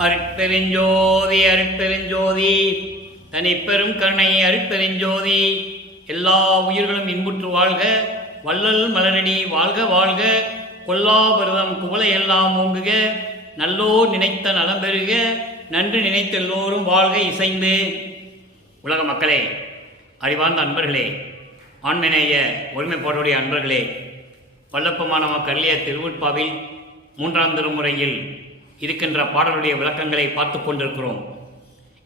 அருட்பெருஞ்சோதி அருட்பெருஞ்சோதி தனிப்பெரும் கருணை அருட்பெருஞ்சோதி. எல்லா உயிர்களும் இன்புற்று வாழ்க, வள்ளல் மலரடி வாழ்க வாழ்க, கொல்லாபிரதம் குவளையெல்லாம் ஓங்குக, நல்லோர் நினைத்த நலம் பெறுக, நன்று நினைத்த எல்லோரும் வாழ்க இசைந்து. உலக மக்களே, அறிவார்ந்த அன்பர்களே, ஆண்மநேய ஒருமைப்பாடுடைய அன்பர்களே, வல்லப்பமானவ கல்லிய திருவுட்பாவில் 3ஆம் திருமுறையில் இருக்கின்ற பாடலுடைய விளக்கங்களை பார்த்து கொண்டிருக்கிறோம்.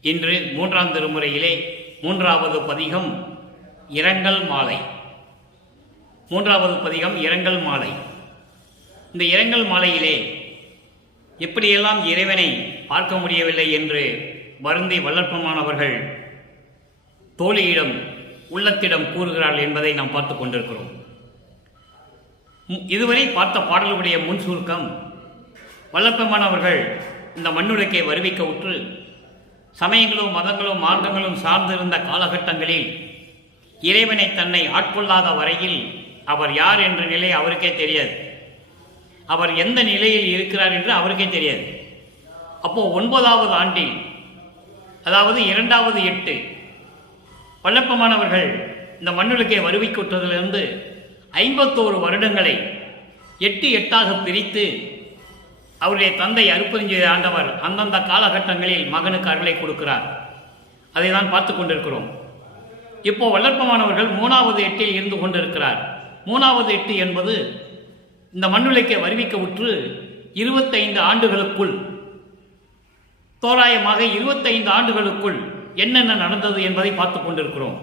இன்று 3ஆம் திருமுறையிலே 3வது பதிகம் இரங்கல் மாலை. 3வது பதிகம் இரங்கல் மாலை. இந்த இரங்கல் மாலையிலே எப்படியெல்லாம் இறைவனை பார்க்க முடியவில்லை என்று வருந்தி வல்லற்பமானவர்கள் தோழியிடம் உள்ளத்திடம் கூறுகிறார்கள் என்பதை நாம் பார்த்து கொண்டிருக்கிறோம். இதுவரை பார்த்த பாடலுடைய முன் சுருக்கம், வல்லப்பமானவர்கள் இந்த மண்ணுலகை வருவிக்க உற்று சமயங்களும் மதங்களும் மார்க்கங்களும் சார்ந்திருந்த காலகட்டங்களில் இறைவனை தன்னை ஆட்கொள்ளாத வரையில் அவர் யார் என்ற நிலை அவருக்கே தெரியாது. அவர் எந்த நிலையில் இருக்கிறார் என்று அவருக்கே தெரியாது. அப்போ 9வது ஆண்டில், அதாவது 2வது 8, வல்லப்பமானவர்கள் இந்த மண்ணுலகை வருவிக்குற்றதிலிருந்து 51 வருடங்களை 8 8ஆக பிரித்து அவருடைய தந்தை அருட்பெருஞ்சோதி ஆண்டவர் அந்தந்த காலகட்டங்களில் மகனுக்கு அருளை கொடுக்கிறார். அதை தான் பார்த்து கொண்டிருக்கிறோம். இப்போ வல்லற்பமானவர்கள் 3வது 8இல் இருந்து கொண்டிருக்கிறார். 3வது 8 என்பது இந்த மண்ணுலகை வருவிக்க உற்று 25 ஆண்டுகளுக்குள், தோராயமாக 25 ஆண்டுகளுக்குள் என்னென்ன நடந்தது என்பதை பார்த்து கொண்டிருக்கிறோம்.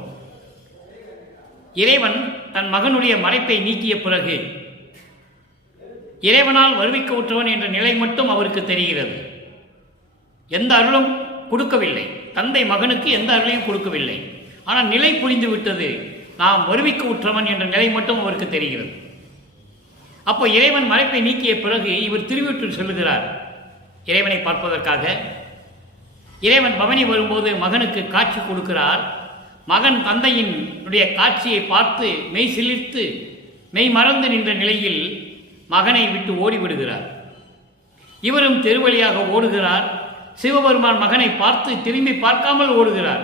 இறைவன் தன் மகனுடைய மறைப்பை நீக்கிய பிறகு இறைவனால் வருவிக்க உற்றவன் என்ற நிலை மட்டும் அவருக்கு தெரிகிறது. எந்த அருளும் கொடுக்கவில்லை, தந்தை மகனுக்கு எந்த அருளையும் கொடுக்கவில்லை. ஆனால் நிலை புரிந்து விட்டது, நாம் வருவிக்க உற்றவன் என்ற நிலை மட்டும் அவருக்கு தெரிகிறது. அப்போ இறைவன் மறைப்பை நீக்கிய பிறகு இவர் திருவீற்றில் செல்லுகிறார் இறைவனை பார்ப்பதற்காக. இறைவன் பவனி வரும்போது மகனுக்கு காட்சி கொடுக்கிறார். மகன் தந்தையினுடைய காட்சியை பார்த்து மெய் சிலிர்த்து மெய் மறந்து நின்ற நிலையில் மகனை விட்டு ஓடிவிடுகிறார். இவரும் தெருவழியாக ஓடுகிறார். சிவபெருமான் மகனை பார்த்து திரும்பி பார்க்காமல் ஓடுகிறார்.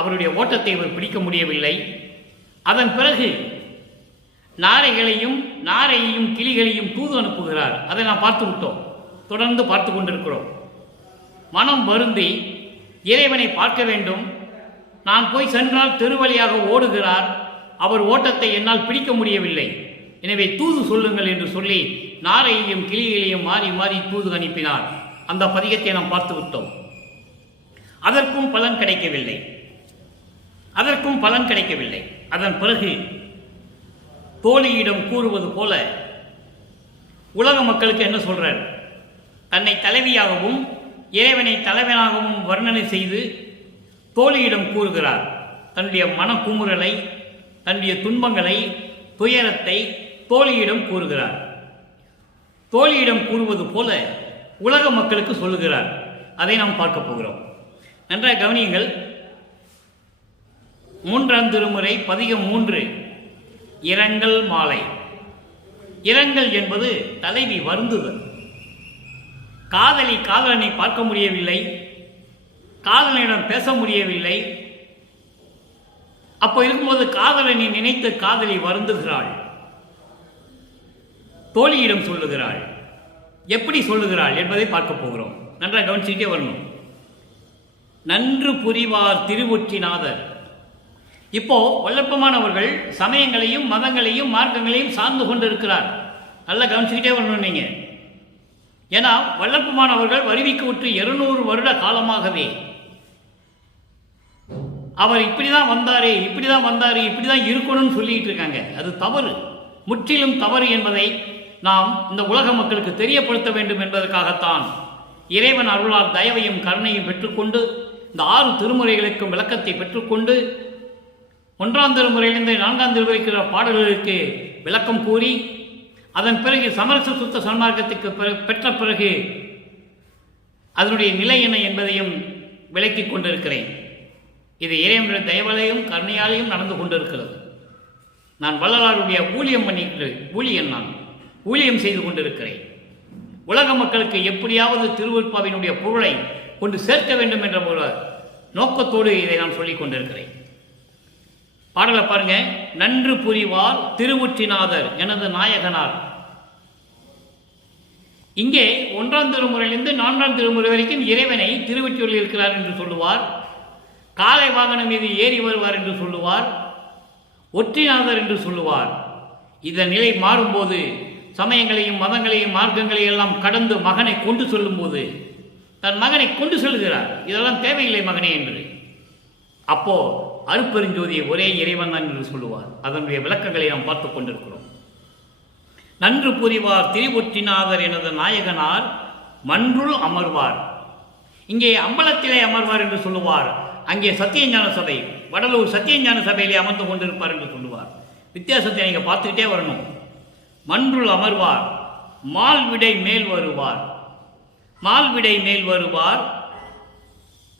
அவருடைய ஓட்டத்தை இவர் பிடிக்க முடியவில்லை. அதன் பிறகு நாரையையும் கிளிகளையும் தூது அனுப்புகிறார். அதை நாம் பார்த்து விட்டோம், தொடர்ந்து பார்த்து கொண்டிருக்கிறோம். மனம் வருந்தி இறைவனை பார்க்க வேண்டும், நான் போய் சென்றால் தெருவழியாக ஓடுகிறார், அவர் ஓட்டத்தை என்னால் பிடிக்க முடியவில்லை, எனவே தூது சொல்லுங்கள் என்று சொல்லி நாரையையும் கிளிகளையும் மாறி மாறி தூது அனுப்பினார். அந்த பதிகத்தை நாம் பார்த்து விட்டோம். அதற்கும் பலன் கிடைக்கவில்லை. அதன் பிறகு தோழியிடம் கூறுவது போல உலக மக்களுக்கு என்ன சொல்றார்? தன்னை தலைவியாகவும் இறைவனை தலைவனாகவும் வர்ணனை செய்து தோழியிடம் கூறுகிறார். தன்னுடைய மனக்குமுறலை, தன்னுடைய துன்பங்களை, துயரத்தை தோழியிடம் கூறுகிறார். தோழியிடம் கூறுவது போல உலக மக்களுக்கு சொல்லுகிறார். அதை நாம் பார்க்க போகிறோம். நன்றாக கவனியுங்கள். 3ஆம் திருமுறை பதிகம் 3 இரங்கல் மாலை. இரங்கல் என்பது தலைவி வருந்துதல். காதலனை பார்க்க முடியவில்லை, காதலனிடம் பேச முடியவில்லை. அப்போ இருக்கும்போது காதலனை நினைத்து காதலி வருந்துகிறாள். தோழியிடம் சொல்லுகிறாள். எப்படி சொல்லுகிறாள் என்பதை பார்க்க போகிறோம். நன்றாக கவனிச்சுட்டே வரணும். நன்று புரிவார் திருவொற்றிநாதர். இப்போ வல்லப்பமானவர்கள் சமயங்களையும் மதங்களையும் மார்க்கங்களையும் சார்ந்து கொண்டிருக்கிறார். நல்லா கவனிச்சுக்கிட்டே வரணும் நீங்க. ஏன்னா வல்லப்பமானவர்கள் வருவிக்க உற்று 200 வருட காலமாகவே அவர் இப்படிதான் வந்தாரு, இப்படிதான் இருக்கணும்னு சொல்லிட்டு இருக்காங்க. அது தவறு, முற்றிலும் தவறு என்பதை நாம் இந்த உலக மக்களுக்கு தெரியப்படுத்த வேண்டும் என்பதற்காகத்தான் இறைவன் அருளால் தயவையும் கருணையும் பெற்றுக்கொண்டு இந்த 6 திருமுறைகளுக்கும் விளக்கத்தை பெற்றுக்கொண்டு 1ஆம் திருமுறையிலிருந்து 4ஆம் திருமுறைக்கிற பாடல்களுக்கு விளக்கம் கூறி அதன் பிறகு சமரச சுத்த சன்மார்க்கத்துக்கு பெற்ற பிறகு அதனுடைய நிலை என்ன என்பதையும் விளக்கிக் கொண்டிருக்கிறேன். இது இறைவனுடைய தயவலையும் கருணையாலையும் நடந்து கொண்டிருக்கிறது. நான் வள்ளலாருடைய ஊழியம் செய்து கொண்டிருக்கிறேன். உலக மக்களுக்கு எப்படியாவது திருவருட்பாவினுடைய பொருளை கொண்டு சேர்க்க வேண்டும் என்ற ஒரு நோக்கத்தோடு இதை நான் சொல்லிக் கொண்டிருக்கிறேன். பாடலை பாருங்க. நன்று புரிவார் திருவுற்றிநாதர் எனது நாயகனார். இங்கே 1ஆம் திருமுறையிலிருந்து 4ஆம் திருமுறை வரைக்கும் இறைவனை திருவொற்றியூரில் இருக்கிறார் என்று சொல்லுவார். காலை வாகனம் மீது ஏறி வருவார் என்று சொல்லுவார். ஒற்றிநாதர் என்று சொல்லுவார். இதன் நிலை மாறும்போது சமயங்களையும் மதங்களையும் மார்க்கங்களையும் எல்லாம் கடந்து மகனை கொண்டு செல்லும்போது தன் மகனை கொண்டு செல்கிறார். இதெல்லாம் தேவையில்லை மகனே என்று. அப்போ அருட்பெருஞ்சோதியை ஒரே இறைவன் தான் என்று சொல்லுவார். அதனுடைய விளக்கங்களை நாம் பார்த்துக் கொண்டிருக்கிறோம். நன்று புரிவார் திருவொற்றிநாதர் எனது நாயகனார் மன்றுள் அமர்வார். இங்கே அம்பலத்திலே அமர்வார் என்று சொல்லுவார். அங்கே சத்தியஞான சபை, வடலூர் சத்தியஞான சபையிலே அமர்ந்து கொண்டிருப்பார் என்று சொல்லுவார். வித்தியாசத்தை நீங்கள் பார்த்துக்கிட்டே வரணும். மன்றுள் அமர்வார், மால்விடை மேல் வருவார். மால்விடை மேல் வருவார்,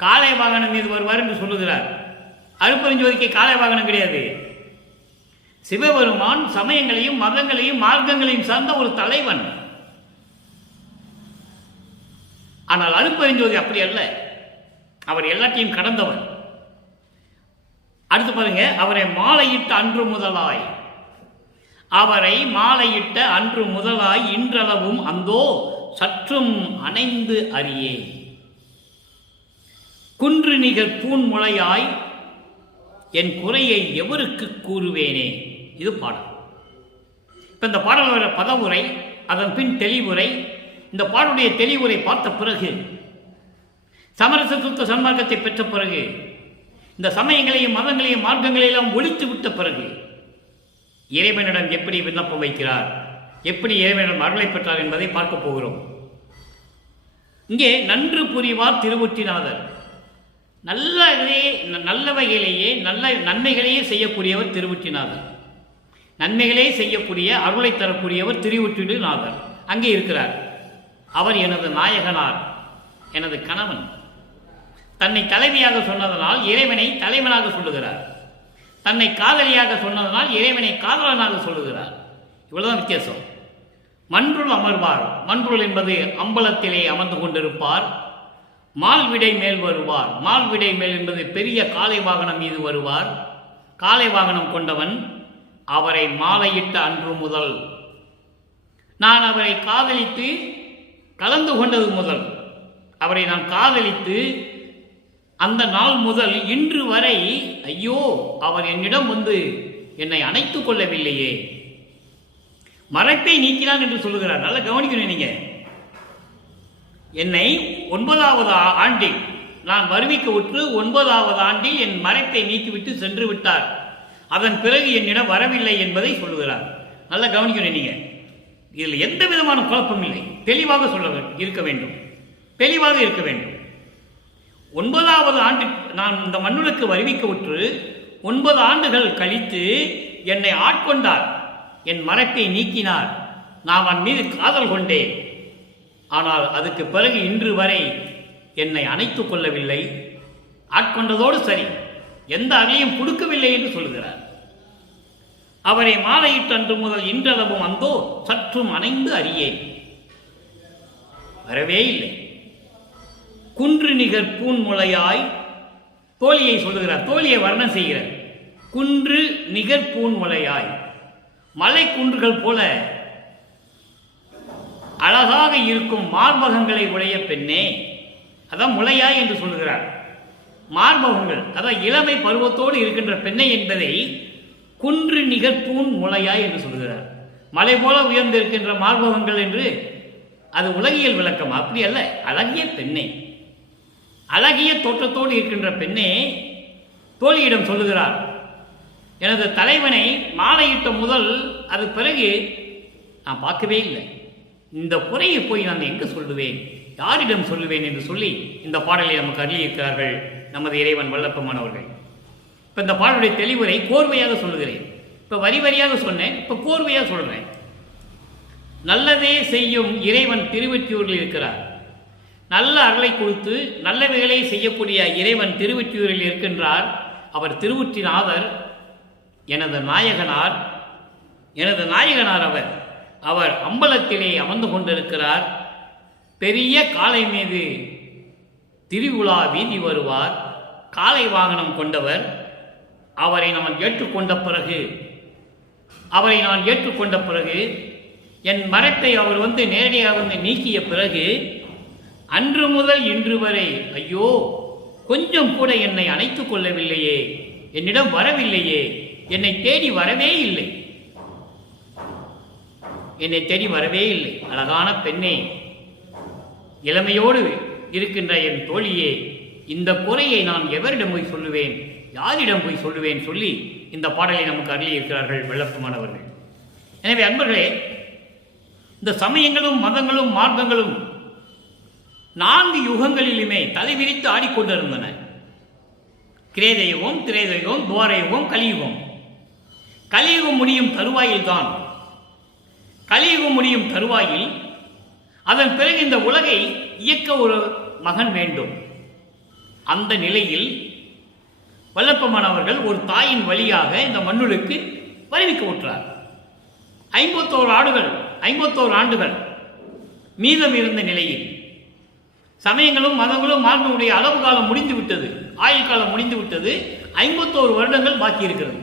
காலை வாகனம் மீது வருவார் என்று சொல்லுகிறார். அருட்பெருஞ்சோதிக்கு காலை வாகனம் கிடையாது. சிவபெருமான் சமயங்களையும் மதங்களையும் மார்க்கங்களையும் சார்ந்த ஒரு தலைவன். ஆனால் அருட்பெருஞ்சோதி அப்படி அல்ல. அவர் எல்லாத்தையும் கடந்தவர். அடுத்து பாருங்க. அவரை மாலையிட்ட அன்று முதலாய், அவரை மாலையிட்ட அன்று முதலாய் இன்றளவும் அந்தோ சற்றும் அணைந்து அறியே. குன்று நிகர் பூன்முளையாய் என் குறையை எவருக்கு கூறுவேனே. இது பாடல். இப்ப இந்த பாடல் வர பதவுரை, அதன் பின் தெளிவுரை. இந்த பாடலுடைய தெளிவுரை பார்த்த பிறகு, சமரச சுத்த சன்மார்க்கத்தை பெற்ற பிறகு, இந்த சமயங்களையும் மதங்களையும் மார்க்கங்களையெல்லாம் ஒழித்து விட்ட பிறகு இறைவனிடம் எப்படி விண்ணப்பம் வைக்கிறார், எப்படி இறைவனிடம் அருளை பெற்றார் என்பதை பார்க்க போகிறோம். இங்கே நன்று புரிவார் திருவொற்றிநாதர். நல்ல வகையிலேயே நல்ல நன்மைகளையே செய்யக்கூடியவர் திருவொற்றிநாதர். நன்மைகளே செய்யக்கூடிய அருளை தரக்கூடியவர் திருவொற்றிநாதர் அங்கே இருக்கிறார். அவர் எனது நாயகனார், எனது கணவன். தன்னை தலைவியாக சொன்னதனால் இறைவனை தலைவனாக சொல்லுகிறார். தன்னை காதலியாக சொன்னதனால் இறைவனை காதலனாக சொல்லுகிறார். இவ்வளவுதான் வித்தியாசம். மன்றுள் அமர்வார். மன்றுள் என்பது அம்பலத்திலே அமர்ந்து கொண்டிருப்பார். மால்விடை மேல் வருவார். மால்விடை மேல் என்பது பெரிய காலை வாகனம் மீது வருவார். காலை வாகனம் கொண்டவன். அவரை மாலையிட்ட அன்று முதல், நான் அவரை காதலித்து கலந்து கொண்டது முதல், அவரை நான் காதலித்து அந்த நாள் முதல் இன்று வரை ஐயோ அவர் என்னிடம் வந்து என்னை அணைத்துக் கொள்ளவில்லையே. மறைப்பை நீக்கினான் என்று சொல்லுகிறார். நல்லா கவனிக்கணும். நீங்க என்னை 9வது ஆண்டில் நான் வருவிக்க உற்று 9வது ஆண்டில் என் மறைப்பை நீக்கிவிட்டு சென்று விட்டார். அதன் பிறகு என்னிடம் வரவில்லை என்பதை சொல்லுகிறார். நல்லா கவனிக்கணும். நீங்க இதில் எந்த விதமான குழப்பம் இல்லை. தெளிவாக இருக்க வேண்டும். தெளிவாக இருக்க வேண்டும். 9வது ஆண்டில் நான் இந்த மண்ணுக்கு வருவிக்க உற்று 9 ஆண்டுகள் கழித்து என்னை ஆட்கொண்டார். என் மறைப்பை நீக்கினார். நான் அவன் மீது காதல் கொண்டேன். ஆனால் அதுக்கு பிறகு இன்று வரை என்னை அணைத்துக் கொள்ளவில்லை. ஆட்கொண்டதோடு சரி, எந்த அறையும் கொடுக்கவில்லை என்று சொல்கிறார். அவரை மாலையிட்டு அன்று முதல் இன்றளவும் அந்தோ சற்றும் அணைந்து அறியேன். வரவே இல்லை. குன்று நிகர் பூன்முளையாய், தோழியை சொல்லுகிறார். தோழியை வர்ணம் செய்கிறார். குன்று நிகர் பூன்முளையாய், மலை குன்றுகள் போல அழகாக இருக்கும் மார்பகங்களை உடைய பெண்ணே. அதான் முளையாய் என்று சொல்லுகிறார். மார்பகங்கள், அதான் இளமை பருவத்தோடு இருக்கின்ற பெண்ணை என்பதை குன்று நிகர்பூன் முளையாய் என்று சொல்கிறார். மலை போல உயர்ந்திருக்கின்ற மார்பகங்கள் என்று அது உலகியல் விளக்கம். அப்படி அல்ல, அழகிய பெண்ணே, அழகிய தோற்றத்தோடு இருக்கின்ற பெண்ணே தோழியிடம் சொல்லுகிறார். எனது தலைவனை மாலையிட்ட முதல் அது பிறகு நான் பார்க்கவே இல்லை. இந்த குறையை போய் நான் எங்கு சொல்லுவேன், யாரிடம் சொல்லுவேன் என்று சொல்லி இந்த பாடலை நமக்கு அருளியிருக்கிறார்கள் நமது இறைவன் வல்லப்பமானவர்கள். இப்போ இந்த பாடலுடைய தெளிவுரை கோர்வையாக சொல்லுகிறேன். இப்போ வரி வரியாக சொன்னேன், இப்போ கோர்வையாக சொல்கிறேன். நல்லதே செய்யும் இறைவன் திருவொற்றியூரில் இருக்கிறார். நல்ல அருளை கொடுத்து நல்லவைகளை செய்யக்கூடிய இறைவன் திருவொற்றியூரில் இருக்கின்றார். அவர் திருவொற்றிநாதர், எனது நாயகனார். எனது நாயகனார் அவர். அவர் அம்பலத்திலே அமர்ந்து கொண்டிருக்கிறார். பெரிய காளை மீது திருவிழா வீதி வருவார். காளை வாகனம் கொண்டவர். அவரை நான் ஏற்றுக்கொண்ட பிறகு என் மரத்தை அவர் நேரடியாக நீக்கிய பிறகு அன்று முதல் இன்று வரை ஐயோ கொஞ்சம் கூட என்னை அணைத்துக் கொள்ளவில்லையே, என்னிடம் வரவில்லையே, என்னை தேடி வரவே இல்லை. அழகான பெண்ணே, இளமையோடு இருக்கின்ற என் தோழியே, இந்த குறையை நான் எவரிடம் போய் சொல்லுவேன், யாரிடம் போய் சொல்லுவேன் சொல்லி இந்த பாடலை நமக்கு அருளி இருக்கிறார்கள் வெள்ளப்பமானவர்கள். எனவே அன்பர்களே, இந்த சமயங்களும் மதங்களும் மார்க்கங்களும் 4 யுகங்களிலுமே தலைவிரித்து ஆடிக்கொண்டிருந்தன. கிரேதயுகம், திரேதயுகம், துவாரயுகம், கலியுகம். கலியுகம் முடியும் தருவாயில் அதன் பிறகு இந்த உலகை இயக்க ஒரு மகன் வேண்டும். அந்த நிலையில் வல்லப்பமானவர்கள் ஒரு தாயின் வழியாக இந்த மண்ணுக்கு வருவிக்க விட்டார். 51 ஆண்டுகள் மீதம் இருந்த நிலையில் சமயங்களும் மதங்களும் மார்க்கமுடைய அளவு காலம் முடிந்து விட்டது, ஆயுள் காலம் முடிந்து விட்டது. 51 வருடங்கள் பாக்கி இருக்கிறது.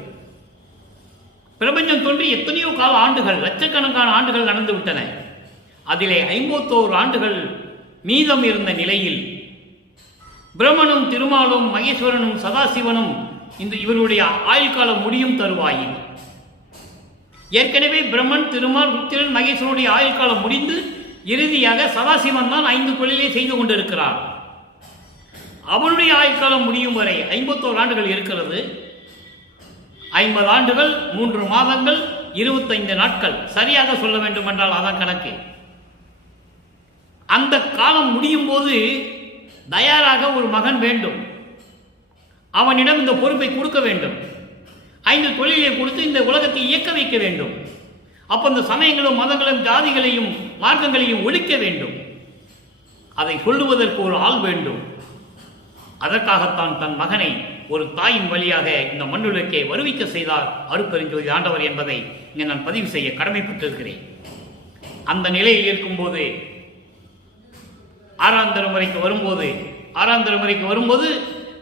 பிரபஞ்சம் தோன்றி எத்தனையோ கால ஆண்டுகள், லட்சக்கணக்கான ஆண்டுகள் நடந்து விட்டன. அதிலே 51 ஆண்டுகள் மீதம் இருந்த நிலையில் பிரம்மனும் திருமாலும் மகேஸ்வரனும் சதாசிவனும் இவருடைய ஆயுள் காலம் முடியும் தருவாயில் ஏற்கனவே பிரம்மன், திருமால், ருத்திரன், மகேஸ்வரனுடைய ஆயுள் காலம் முடிந்து இறுதியாக சதாசிவன் தான் 5 தொழிலே செய்து கொண்டிருக்கிறார். அவனுடைய ஆயுள் காலம் முடியும் வரை 51 ஆண்டுகள் இருக்கிறது. 50 ஆண்டுகள் 3 மாதங்கள் 25 நாட்கள், சரியாக சொல்ல வேண்டும் என்றால் அதான் கணக்கு. அந்த காலம் முடியும் போது தயாராக ஒரு மகன் வேண்டும். அவனிடம் இந்த பொறுப்பை கொடுக்க வேண்டும். 5 தொழிலை கொடுத்து இந்த உலகத்தை இயக்க வைக்க வேண்டும். அப்போ இந்த சமயங்களும் மதங்களும் ஜாதிகளையும் மார்க்கங்களையும் ஒழிக்க வேண்டும். அதை சொல்லுவதற்கு ஒரு ஆள் வேண்டும். அதற்காகத்தான் தன் மகனை ஒரு தாயின் வழியாக இந்த மண்ணுலகே வருவிக்க செய்தார் அருட்பெருஞ்சோதி ஆண்டவர் என்பதை இங்கே நான் பதிவு செய்ய கடமைப்பட்டிருக்கிறேன். அந்த நிலையில் இருக்கும்போது 6ஆம் திருமுறைக்கு வரும்போது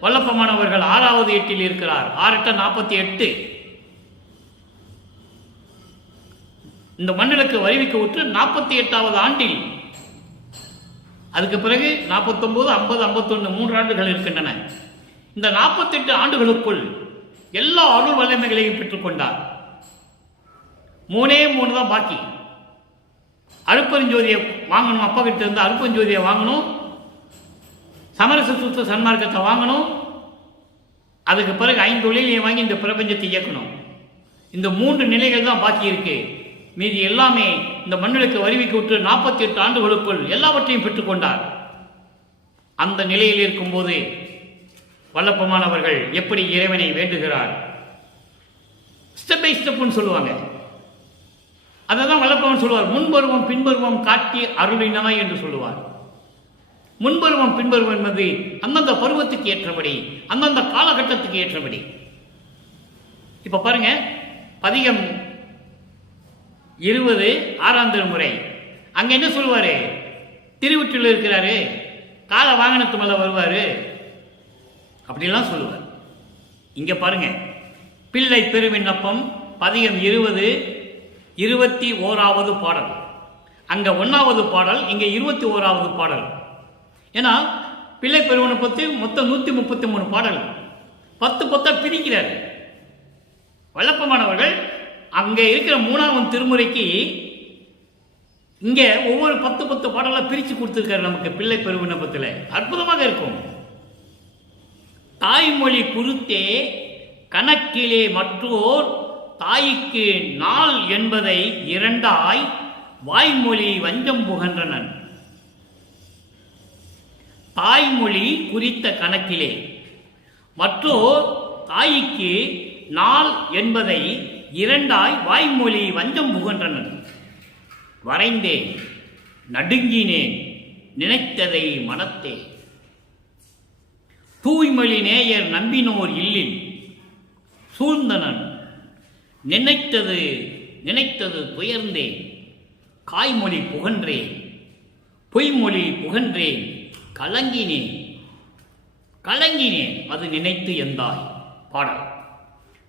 வல்லப்பமானவர்கள் 6வது எட்டில் இருக்கிறார். 6 8 48 இந்த மண்ணுக்கு வருவிக்க விட்டு 48வது ஆண்டில், அதுக்கு பிறகு 49, 50, 51 3 ஆண்டுகள் இருக்கின்றன. இந்த 48 ஆண்டுகளுக்குள் எல்லா அருள் வல்லமைகளையும் பெற்றுக்கொண்டார். 3 தான் பாக்கி. அருட்பெருஞ்சோதியை வாங்கணும், அப்பா கிட்ட இருந்து அருட்பெருஞ்சோதியை வாங்கணும், சமரச சுத்த சன்மார்க்கத்தை வாங்கணும், அதுக்கு பிறகு 5 தொழிலையும் வாங்கி இந்த பிரபஞ்சத்தை இயக்கணும். இந்த 3 நிலைகள் தான் பாக்கி இருக்கு. மீதி எல்லாமே இந்த மண்ணுக்கு வருவிக்க விட்டு 48 ஆண்டுகளுக்குள் எல்லாவற்றையும் பெற்றுக்கொண்டார். அந்த நிலையில் இருக்கும்போது வல்லப்பமானவர்கள் எப்படி இறைவனை வேண்டுகிறார், ஸ்டெப் பை ஸ்டெப்னு சொல்லுவாங்க. அதான் வல்லப்பவன் சொல்லுவார், முன்பருவம் பின்பருவம் காட்டி அருளினாய் என்று சொல்லுவார். முன்பருவம் பின்பருவம் என்பது அந்தந்த பருவத்துக்கு ஏற்றபடி, அந்தந்த காலகட்டத்துக்கு ஏற்றபடி. இப்ப பாருங்க, பதிகம் 20 6ஆம் திருமுறை. அங்க என்ன சொல்லுவாரு, திருவொற்றியூர்ல இருக்கிறாரு, கால வாகனத்து மேல வருவாரு, அப்படிலாம் சொல்லுவார். இங்க பாருங்க, பிள்ளை பெருவிண்ணப்பம் பதிகம் 20 21வது பாடல். அங்க 1வது பாடல், இங்க 21வது பாடல். ஏன்னா பிள்ளை பெருவிண்ணப்பத்தில் மொத்தம் 133 பாடல், 10 பிரிக்கிறார் வல்லப்பமானவர்கள். அங்கே இருக்கிற 3ஆம் திருமுறைக்கு இங்க ஒவ்வொரு 10 பாடலா பிரிச்சு கொடுத்திருக்காரு நமக்கு பிள்ளை பெருவிண்ணப்பத்தில். அற்புதமாக இருக்கும். தாய்மொழி குருத்தே கணக்கிலே மற்றோர் தாய்க்கு நாள் என்பதை 2ஆய் வாய்மொழி வஞ்சம் புகன்றனன். தாய்மொழி குறித்த கணக்கிலே மற்றோர் தாய்க்கு நாள் என்பதை 2ஆய் வாய்மொழி வஞ்சம் புகன்றனன். வரைந்தேன், நடுங்கினேன், நினைத்ததை மனத்தே. தூய்மொழி நேயர் நம்பினோர் இல்லில் சூழ்ந்தனன். நினைத்தது துயர்ந்தேன், காய்மொழி புகன்றேன், பொய்மொழி புகன்றேன் கலங்கினேன் கலங்கினேன் அது நினைத்து எந்தாய். பாடல்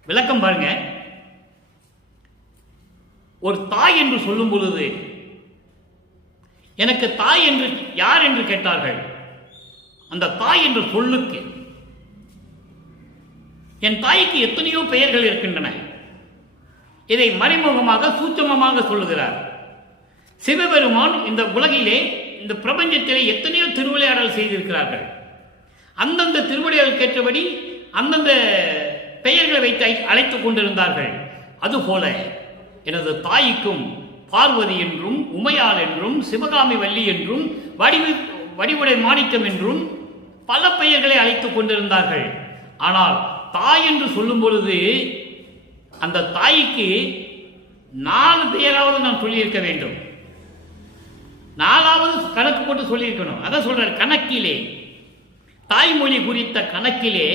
விளக்கம் பாருங்க. ஒரு தாய் என்று சொல்லும் பொழுது எனக்கு தாய் என்று யார் என்று கேட்டார்கள். அந்த தாய் என்ற சொல்லுக்கு என் தாய்க்கு எத்தனையோ பெயர்கள் இருக்கின்றன. இதை மறைமுகமாக சூட்சமமாக சொல்லுகிறார். சிவபெருமான் இந்த உலகிலே இந்த பிரபஞ்சத்திலே எத்தனையோ திருவிளையாடல் செய்திருக்கிறார்கள். அந்தந்த திருவிளையாடல் கேட்டபடி அந்தந்த பெயர்களை வைத்து அழைத்துக் கொண்டிருந்தார்கள். அதுபோல எனது தாய்க்கும் பார்வதி என்றும் உமையாள் என்றும் சிவகாமி வள்ளி என்றும் வடிவுடை மாணிக்கம் என்றும் பல பெயர்களை அழைத்துக் கொண்டிருந்தார்கள். ஆனால் தாய் என்று சொல்லும் பொழுது அந்த தாய்க்கு 4 பெயராவது நான் சொல்லியிருக்க வேண்டும். 4வது கணக்கு போட்டு சொல்லியிருக்கணும். அதான் சொல்றார், கணக்கிலே தாய்மொழி குறித்த கணக்கிலே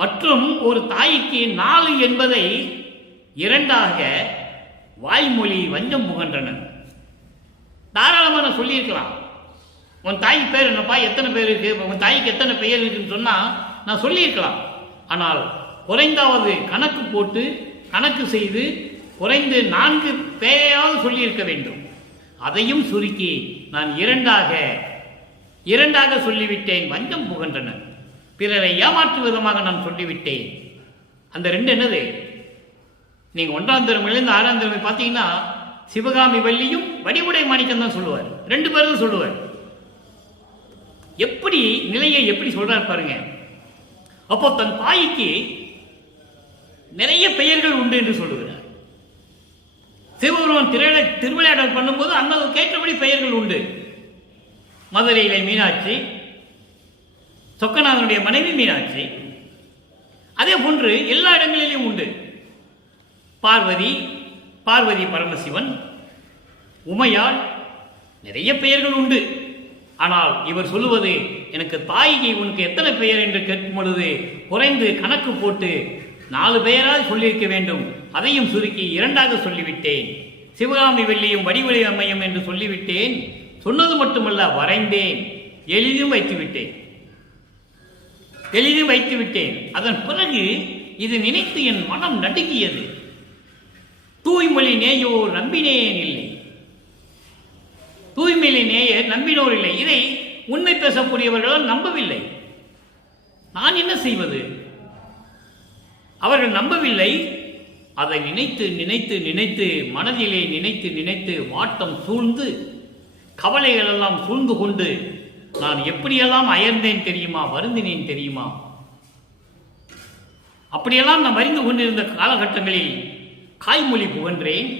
மற்றும் ஒரு தாய்க்கு 4 என்பதை 2ஆக வாய்மொழி வஞ்சம் புகன்றனர். தாராளமாக நான் சொல்லியிருக்கலாம். உன் தாய்க்கு பேர் என்னப்பா, எத்தனை பேர் இருக்கு, உன் தாய்க்கு எத்தனை பெயர் இருக்குன்னு சொன்னா நான் சொல்லியிருக்கலாம். ஆனால் குறைந்தாவது கணக்கு போட்டு கணக்கு செய்து குறைந்து 4 பெயராவது சொல்லியிருக்க வேண்டும். அதையும் சுருக்கி நான் 2ஆக சொல்லிவிட்டேன். வஞ்சம் புகன்றனர். பிறரை ஏமாற்றும் விதமாக நான் சொல்லிவிட்டேன். அந்த 2 என்னது? நீங்க 1ஆம் திருமுறையிலிருந்து 6ஆம் திருமுறை பார்த்தீங்கன்னா சிவகாமி வள்ளியும் வடிவுடை மாணிக்கம் தான் சொல்லுவார். 2 பேரும் சொல்லுவார். எப்படி நிலையை எப்படி சொல்றார் பாருங்க. அப்போ தன் தாய்க்கு நிறைய பெயர்கள் உண்டு என்று சொல்லுகிறார். சிவபெருமான் திருவிளையாடல் பண்ணும்போது அன்னது கேட்டபடி பெயர்கள் உண்டு. மதுரையிலே மீனாட்சி, சொக்கநாதனுடைய மனைவி மீனாட்சி. அதே போன்று எல்லா இடங்களிலும் உண்டு. பார்வதி பரமசிவன், உமையாள், நிறைய பெயர்கள் உண்டு. ஆனால் இவர் சொல்லுவது, எனக்கு தாய்க்கு உனக்கு எத்தனை பெயர் என்று கேட்கும் பொழுது குறைந்து கணக்கு போட்டு 4 பெயரால் சொல்லியிருக்க வேண்டும். அதையும் சுருக்கி 2ஆக சொல்லிவிட்டேன். சிவகாமி வெள்ளியும் வடிவழி அம்மையும் என்று சொல்லிவிட்டேன். சொன்னது மட்டுமல்ல, வரைந்தேன், எளிதும் வைத்து விட்டேன். அதன் பிறகு இது நினைத்து என் மனம் நடுங்கியது. தூய்மொழி நேயோர் நம்பினேன் இல்லை, தூய்மையிலே நேயர் நம்பினோர் இல்லை. இதை உண்மை பேசக்கூடியவர்களால் நம்பவில்லை. நான் என்ன செய்வது? அவர்கள் நம்பவில்லை. அதை நினைத்து மனதிலே நினைத்து வாட்டம் சூழ்ந்து கவலைகள் எல்லாம் சூழ்ந்து கொண்டு நான் எப்படியெல்லாம் அயர்ந்தேன் தெரியுமா, வருந்தினேன் தெரியுமா. அப்படியெல்லாம் நான் அறிந்து கொண்டிருந்த காலகட்டங்களில் காய்மொழி புகன்றேன்.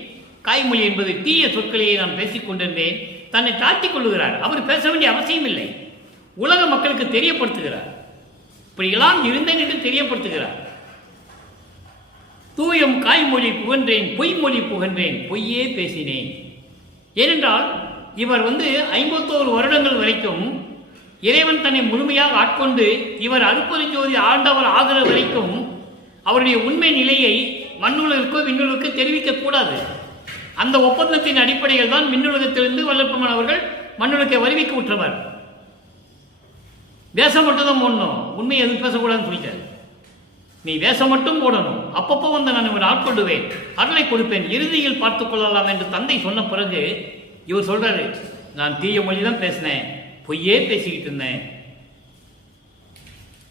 காய்மொழி என்பது தீய சொற்களையே நான் பேசிக் கொண்டிருந்தேன். தன்னை தாழ்த்திக் கொள்ளுகிறார். அவர் பேச வேண்டிய அவசியம் இல்லை. உலக மக்களுக்கு தெரியப்படுத்துகிறார். இப்படியெல்லாம் இருந்தேன் என்று தெரியப்படுத்துகிறார். தூயம் காய்மொழி புகன்றேன், பொய்மொழி புகன்றேன், பொய்யே பேசினேன். ஏனென்றால் இவர் 51 வருடங்கள் வரைக்கும் இறைவன் தன்னை முழுமையாக ஆட்கொண்டு இவர் அருப்பெருஞ்சோதி ஆண்டவர் ஆகிற வரைக்கும் அவருடைய உண்மை நிலையை மண்ணுலகிற்கோ விண்ணுலகிற்கோ தெரிவிக்கக்கூடாது. அந்த ஒப்பந்தத்தின் அடிப்படையில் தான் மின்னுலகத்திலிருந்து வல்லற்பமன் அவர்கள் மண்ணுலகை வருவிக்க விட்டவர். வேஷம் மட்டும் தான் போடணும், உண்மையை எதுவும் பேசக்கூடாதுன்னு சொல்லிட்டார். நீ வேஷம் மட்டும் போடணும், அப்பப்போ நான் இவர் ஆட்கொள்ளுவேன், அருளை கொடுப்பேன், இறுதியில் பார்த்துக் கொள்ளலாம் என்று தந்தை சொன்ன பிறகு இவர் சொல்றாரு, நான் தீய மொழி தான் பேசினேன், பொய்யே பேசிக்கிட்டு இருந்தேன்.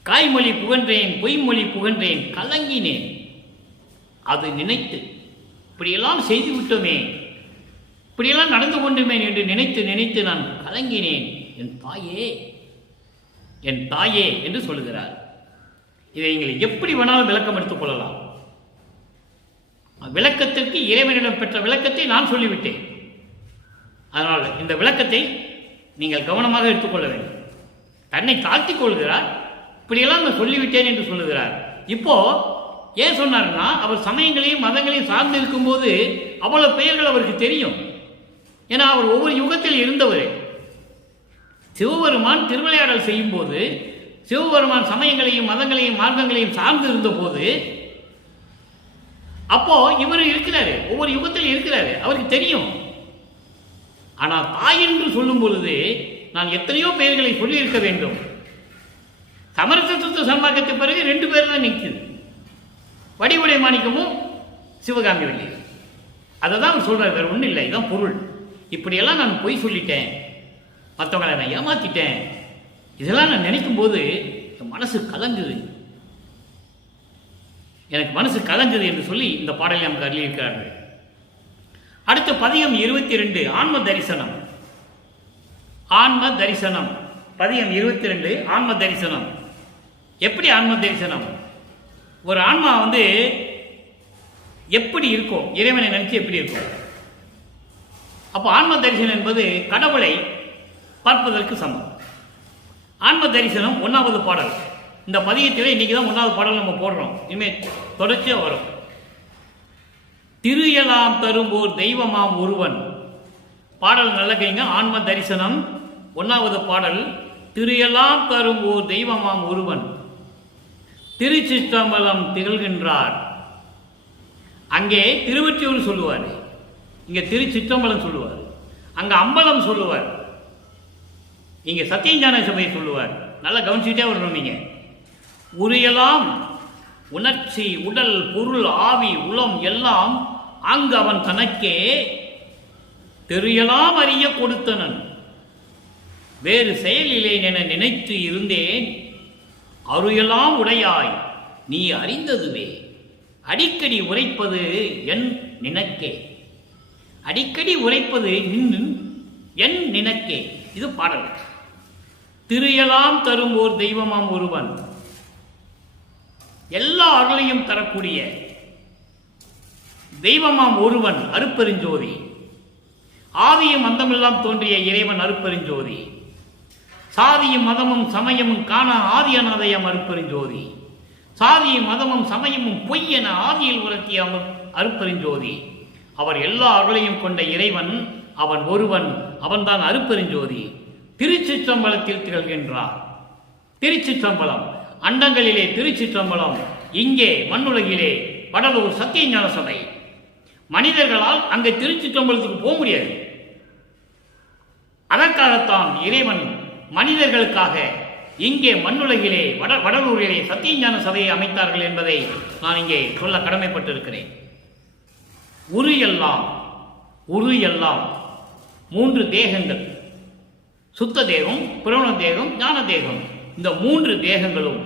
காய்மொழி புகன்றேன், பொய்மொழி புகன்றேன், கலங்கினேன். அது நினைத்து இப்படியெல்லாம் செய்து விட்டோமே, இப்படியெல்லாம் நடந்து கொண்டுமே என்று நினைத்து நான் கலங்கினேன். என் தாயே என்று சொல்லுகிறார். இதை நீங்கள் எப்படி வேணாலும் விளக்கம் எடுத்துக் கொள்ளலாம். விளக்கத்திற்கு இறைவனிடம் பெற்ற விளக்கத்தை நான் சொல்லிவிட்டேன். அதனால் இந்த விளக்கத்தை நீங்கள் கவனமாக எடுத்துக்கொள்ள வேண்டும். தன்னை தாழ்த்திக் கொள்கிறார். இப்படியெல்லாம் நான் சொல்லிவிட்டேன் என்று சொல்லுகிறார். இப்போ ஏன் சொன்னார்னா, அவர் சமயங்களையும் மதங்களையும் சார்ந்து இருக்கும்போது அவ்வளவு பெயர்கள் அவருக்கு தெரியும். ஏன்னா அவர் ஒவ்வொரு யுகத்தில் இருந்தவர். சிவபெருமான் திருவிளையாடல் செய்யும் போது சிவபெருமான் சமயங்களையும் மதங்களையும் மார்க்கங்களையும் சார்ந்து இருந்த போது அப்போ இவர் இருக்கிறாரு, ஒவ்வொரு யுகத்தில் இருக்கிறாரு, அவருக்கு தெரியும். ஆனால் தாய் என்று சொல்லும் பொழுது நான் எத்தனையோ பெயர்களை சொல்லியிருக்க வேண்டும். சமரச சுத்த சன்மார்க்கத்துக்கு பிறகு 2 பேர் தான் நிற்குது, வடிவுடை மாணிக்கமும் சிவகாமி வள்ளி. அதை தான் அவர் சொல்றாரு, வேறு ஒன்றும் இல்லை, இதுதான் பொருள். இப்படியெல்லாம் நான் பொய் சொல்லிட்டேன், மற்றவங்களை நான் ஏமாத்திட்டேன், இதெல்லாம் நான் நினைக்கும் போது என் மனசு கலங்குது, எனக்கு மனசு கலங்குது என்று சொல்லி இந்த பாடலை நமக்கு அருளியிருக்கிறார்கள். அடுத்த பதிகம் 22 ஆன்ம தரிசனம். ஆன்ம தரிசனம் பதிகம் 22 ஆன்ம தரிசனம். எப்படி ஆன்ம தரிசனம்? ஒரு ஆன்மா எப்படி இருக்கும், இறைவனை நினைச்சு எப்படி இருக்கும்? அப்போ ஆன்ம தரிசனம் என்பது கடவுளை பார்ப்பதற்கு சமம். ஆன்ம தரிசனம் 1வது பாடல். இந்த பதிகத்தில் இன்னைக்கு தான் 1வது பாடல் நம்ம போடுறோம், இனிமேல் தொடர்ச்சியாக வரும். திரு எல்லாம் தரும்போர் தெய்வமாம் ஒருவன். பாடல் நல்ல கைங்க. ஆன்ம தரிசனம் 1வது பாடல். திரு எல்லாம் தரும்போர் தெய்வமாம் ஒருவன் திருச்சிற்றம்பலம் திகழ்கின்றார். அங்கே திருவொற்றியூர் சொல்லுவார், இங்கே திருச்சிற்றம்பலம் சொல்லுவார், அங்கே அம்பலம் சொல்லுவார், இங்கே சத்தியஞான சபையை சொல்லுவார். நல்லா கவனிச்சுட்டே வரணும். நீங்கள் உரியலாம் உணர்ச்சி உடல் பொருள் ஆவி உளம் எல்லாம் அங்கு அவன் தனக்கே தெரியலாம் அறிய கொடுத்தனன். வேறு செயலிலே என நினைத்து இருந்தேன், அருயலாம் உடையாய் நீ அறிந்ததுவே அடிக்கடி உரைப்பது என் நினக்கே. அடிக்கடி உரைப்பது என் நினக்கே. இது பாடல். திரியலாம் தரும் ஓர் தெய்வமாம் ஒருவன். எல்லா அருளையும் தரக்கூடிய தெய்வமாம் ஒருவன் அருப்பெருஞ்சோதி. ஆதியும் அந்தமெல்லாம் தோன்றிய இறைவன் அருப்பெருஞ்சோதி. சாதியும் மதமும் சமயமும் காண ஆதி அநாதயம் அருப்பெருஞ்சோதி. சாதியும் மதமும் சமயமும் பொய் என ஆதியில் உலர்த்திய அருப்பெருஞ்சோதி. அவர் எல்லா அருளையும் கொண்ட இறைவன் அவன் ஒருவன், அவன்தான் அருப்பெருஞ்சோதி. திருச்சிற்றம்பலத்தில் திகழ்கின்றார். திருச்சிற்றம்பலம் அண்டங்களிலே திருச்சிற்றம்பலம், இங்கே மண்ணுலகிலே வடலூர் சத்தியஞான சபை. மனிதர்களால் அங்கே திருச்சிற்றம்பலத்துக்கு போக முடியாது. அதற்காகத்தான் இறைவன் மனிதர்களுக்காக இங்கே மண்ணுலகிலே வடலூரிலே சத்தியஞான சபையை அமைத்தார்கள் என்பதை நான் இங்கே சொல்ல கடமைப்பட்டிருக்கிறேன். உரு எல்லாம் 3 தேகங்கள், சுத்த தேகம், பிரவண தேகம், ஞான தேகம். இந்த 3 தேகங்களும்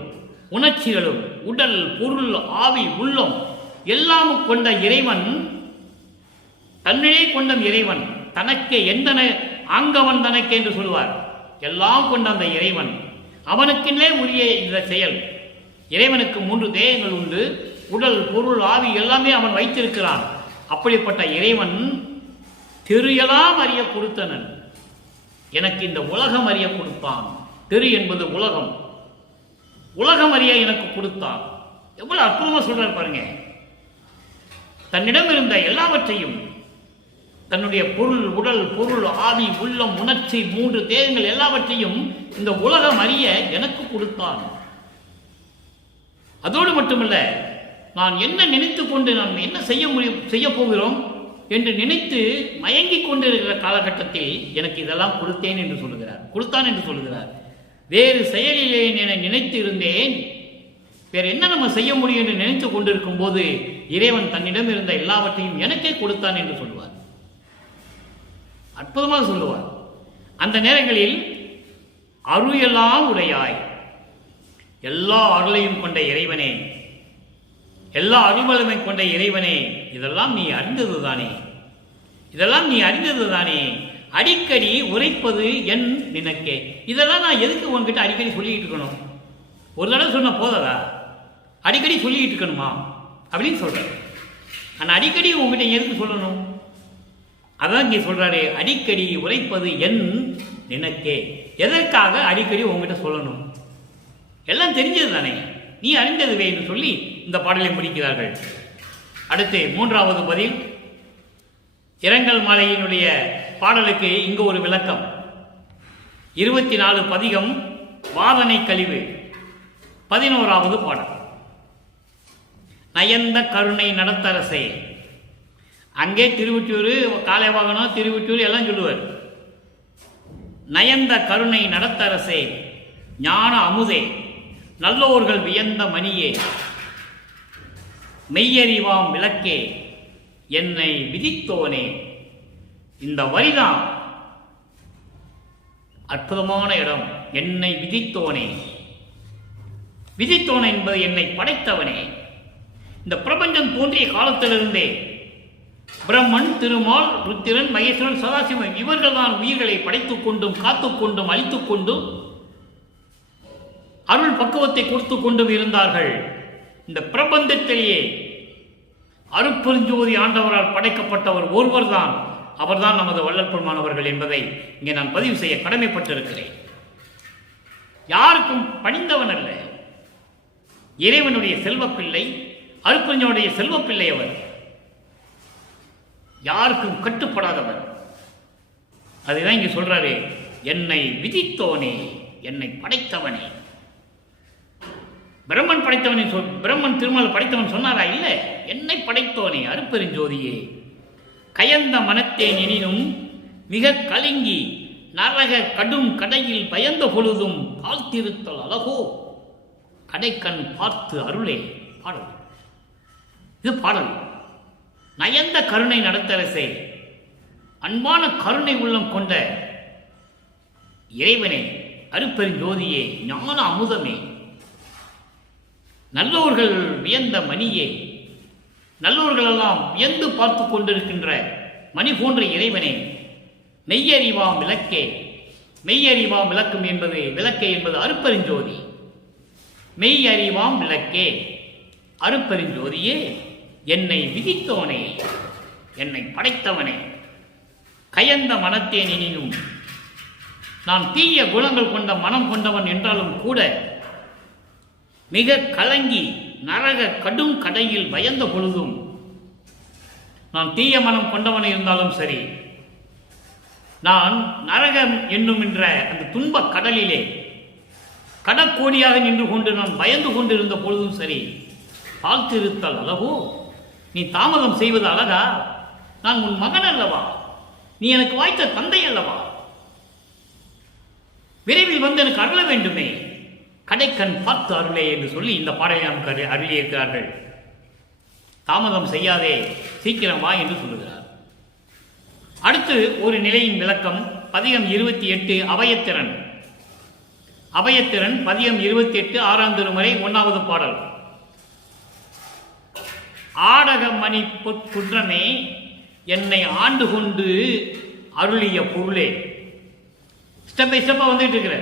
உணர்ச்சிகளும் உடல் பொருள் ஆவி உள்ளம் எல்லாம் கொண்ட இறைவன், தன்னிலே கொண்ட இறைவன் தனக்கே எந்தன ஆங்கவன் தனக்கே என்று சொல்வார். எல்லாம் கொண்ட அந்த இறைவன் அவனுக்கென்னே உரிய இந்த செயல். இறைவனுக்கு 3 தேகங்கள் உண்டு, உடல் பொருள் ஆவி எல்லாமே அவன் வைத்திருக்கிறான். அப்படிப்பட்ட இறைவன் தெரியலாம் அறிய கொடுத்தனன். எனக்கு இந்த உலகம் அறிய கொடுத்தான். தெரு என்பது உலகம், உலகம் அறிய எனக்கு கொடுத்தான். எவ்வளவு அற்புதமா சொல்றார் பாருங்க. தன்னிடம் இருந்த எல்லாவற்றையும், தன்னுடைய பொருள் உடல் பொருள் ஆவி உள்ளம் உணர்ச்சி 3 தேகங்கள் எல்லாவற்றையும் இந்த உலகம் அறிய எனக்கு கொடுத்தான். அதோடு மட்டுமல்ல, நான் என்ன நினைத்து கொண்டு நாம் என்ன செய்ய போகிறோம் என்று நினைத்து மயங்கிக் கொண்டிருக்கிற காலகட்டத்தில் எனக்கு இதெல்லாம் கொடுத்தான் என்று சொல்லுகிறார். வேறு செயலிலே என நினைத்து இருந்தேன், வேறு என்ன நம்ம செய்ய முடியும் என்று நினைத்து கொண்டிருக்கும் போது இறைவன் தன்னிடம் இருந்த எல்லாவற்றையும் எனக்கே கொடுத்தான் என்று சொல்லுவார். அற்புதமாக சொல்லுவார். அந்த நேரங்களில் அருயெல்லாம் உடையாய், எல்லா அருளையும் கொண்ட இறைவனே, எல்லா அருள்வளமை கொண்ட இறைவனே, இதெல்லாம் நீ அறிந்தது தானே, அடிக்கடி உரைப்பது என் நினக்கே. இதெல்லாம் நான் எதுக்கு உன்கிட்ட அடிக்கடி சொல்லிக்கிட்டு இருக்கணும்? ஒரு தடவை சொன்ன போதா, அடிக்கடி சொல்லிக்கிட்டு இருக்கணுமா அப்படின்னு சொல்றேன். ஆனால் அடிக்கடி உங்ககிட்ட எதுக்கு சொல்லணும்? அதான் இங்கே சொல்றாரு, அடிக்கடி உரைப்பது என் நினக்கே. எதற்காக அடிக்கடி உங்ககிட்ட சொல்லணும்? எல்லாம் தெரிஞ்சது தானே, நீ அறிந்ததுவே என்று சொல்லி இந்த பாடலை முடிக்கிறார்கள். அடுத்து 3வது பதில். இரங்கல் மாலையினுடைய பாடலுக்கு இங்கு ஒரு விளக்கம். 24 பதிகம் வாதனை கழிவு. 11வது பாடல். நயந்த கருணை நடத்தரசே. அங்கே திருவொற்றியூர், காலைவாகனம், திருவொற்றியூர் எல்லாம் சொல்லுவார். நயந்த கருணை நடத்தரசே, ஞான அமுதே, நல்லோர்கள் வியந்த மணியே, மெய்யறிவாம் விளக்கே, என்னை விதித்தோனே. இந்த வரிதான் அற்புதமான இடம். என்னை விதித்தோனே. விதித்தோனே என்பது என்னை படைத்தவனே. இந்த பிரபஞ்சம் தோன்றிய காலத்திலிருந்தே பிரம்மன், திருமால், ருத்திரன், மகேஸ்வரன், சதாசிவன் இவர்கள் தான் உயிர்களை படைத்துக் கொண்டும் காத்துக்கொண்டும் அழித்துக் கொண்டும் அருள் பக்குவத்தை கொடுத்து கொண்டும் இருந்தார்கள். இந்த பிரபஞ்சத்திலேயே அருட்பெருஞ்சோதி ஆண்டவரால் படைக்கப்பட்டவர் ஒருவர் தான். அவர்தான் நமது வள்ளல் பெருமானவர்கள் என்பதை இங்கே நான் பதிவு செய்ய கடமைப்பட்டிருக்கிறேன். யாருக்கும் பணிந்தவன் அல்ல, இறைவனுடைய செல்வப்பிள்ளை, அருட்பெருஞ்சோதியுடைய செல்வப்பிள்ளை அவர். யாருக்கும் கட்டுப்படாதவர். அதுதான் இங்கே சொல்றாரு, என்னை விதித்தோனே, என்னை படைத்தவனே. பிரம்மன் படைத்தவனை பிரம்மன் திருமால் படைத்தவன் சொன்னாரா? இல்லை. என்னை படைத்தோனே, அருட்பெருஞ்சோதியே. கயந்த மனத்தேன் எனினும் மிக கலங்கி நரக கடும் கடையில் பயந்த பொழுதும் பார்த்திருத்தல் அழகோ, கடைக்கண் பார்த்து அருளே. பாடல் இது பாடல். நயந்த கருணை நடத்தரசே, அன்பான கருணை உள்ளம் கொண்ட இறைவனே, அருட்பெருஞ்சோதியே, ஞான அமுதமே, நல்லோர்கள் வியந்த மணியே, நல்லோர்களெல்லாம் வியந்து பார்த்து கொண்டிருக்கின்ற மணி போன்ற இறைவனே, மெய்யறிவாம் விளக்கே. மெய்யறிவாம் விளக்கம் என்பது விளக்கே என்பது அருட்பெருஞ்சோதி. மெய்யறிவாம் விளக்கே, அருட்பெருஞ்சோதியே, என்னை விதித்தோனே, என்னை படைத்தவனே. கயந்த மனத்தேன் எனினும், நான் தீய குணங்கள் கொண்ட மனம் கொண்டவன் என்றாலும் கூட மிக கலங்கி நரக கடும் கடையில் பயந்த பொழுதும், நான் தீய மனம் கொண்டவன் இருந்தாலும் சரி, நான் நரகம் என்னும் அந்த துன்ப கடலிலே கடற்கோடியாக நின்று கொண்டு நான் பயந்து கொண்டிருந்த பொழுதும் சரி, பார்த்திருத்தல் அழகோ, நீ தாமதம் செய்வது அழகா? நான் உன் மகன் அல்லவா? நீ எனக்கு வாய்த்த தந்தை அல்லவா? விரைவில் வந்து எனக்கு அருள வேண்டுமே. கடைக்கண் பார்த்து அருளே என்று சொல்லி இந்த பாடலை நமக்கு அருளியிருக்கிறார்கள். தாமதம் செய்யாதே, சீக்கிரம் வா என்று சொல்லுகிறார். அடுத்து ஒரு நிலையின் விளக்கம். பதிகம் 28 அபயத்திறன். அபயத்திறன் பதிகம் 28 6ஆம் திருமுறை 1வது பாடல். ஆடக மணி பொற்குன்றமே, என்னை ஆண்டு கொண்டு அருளிய பொருளே. ஸ்டெப் பை ஸ்டெப்பா வந்துட்டு இருக்கிற